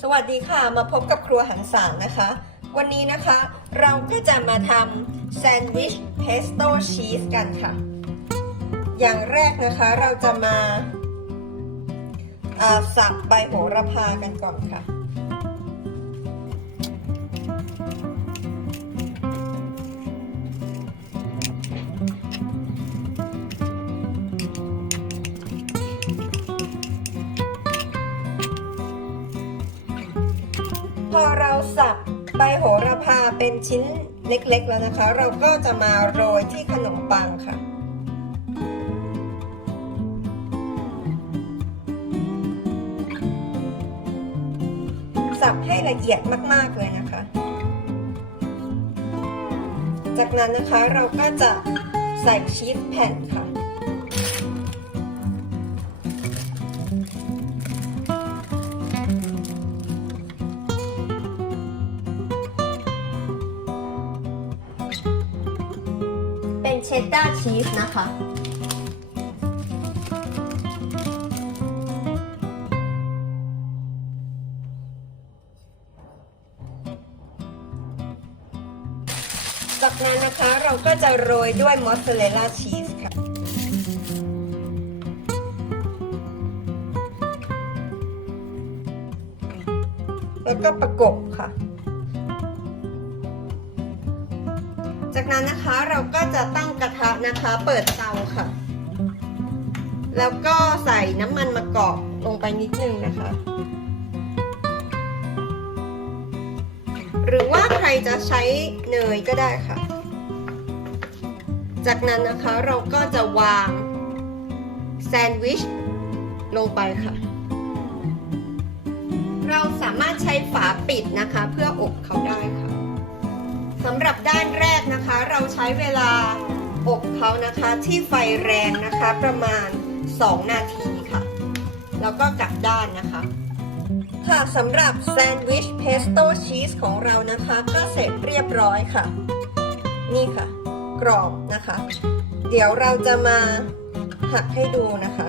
สวัสดีค่ะมาพบกับครัวหันสางนะคะ วันนี้นะคะเราก็จะมาทำแซนด์วิชเพสโต้ชีสกันค่ะ อย่างแรกนะคะเราจะมาอ่าสับใบโหระพากันก่อนค่ะ พอเราสับใบโหระพาเป็นชิ้นเล็กๆแล้วนะคะ เราก็จะมาโรยที่ขนมปังค่ะ สับให้ละเอียดมากๆเลยนะคะ จากนั้นนะคะเราก็จะใส่ชีสแผ่นค่ะ ดดาร์ชีสนะคะ จากนั้นนะคะเราก็จะโรยด้วยมอสซาเรลลาชีสค่ะแล้วก็ประกบค่ะ จากนั้นนะคะเราก็จะตั้งกระทะนะคะ เปิดเตาค่ะ แล้วก็ใส่น้ำมันมะกอกลงไปนิดนึงนะคะ หรือว่าใครจะใช้เนยก็ได้ค่ะ จากนั้นนะคะเราก็จะวางแซนด์วิชลงไปค่ะ เราสามารถใช้ฝาปิดนะคะเพื่ออบเขา ด้านแรกนะคะ เราใช้เวลาอบเขานะคะที่ไฟแรงนะคะประมาณ 2 นาทีค่ะ แล้วก็กลับด้านนะคะ ค่ะสำหรับแซนด์วิชเพสโต้ชีสของเรานะคะ ก็เสร็จเรียบร้อยค่ะ นี่ค่ะ กรอบนะคะ เดี๋ยวเราจะมาหักให้ดูนะคะ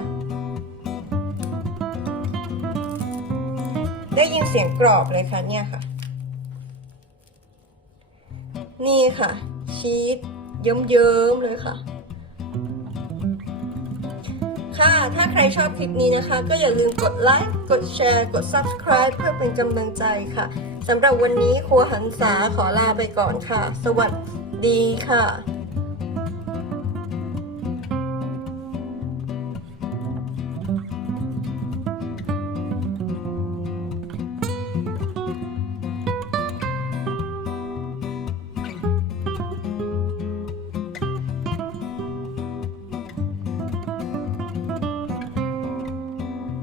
ได้ยินเสียงกรอบเลยค่ะเนี่ยค่ะ นี่ค่ะ ชีสเยิ้มๆเลยค่ะ ค่ะ ถ้าใครชอบคลิปนี้นะคะ ก็อย่าลืมกดไลค์กดแชร์กด subscribe เพื่อเป็นกำลังใจค่ะสำหรับวันนี้ครัวหันษาขอลาไปก่อนค่ะ สวัสดีค่ะ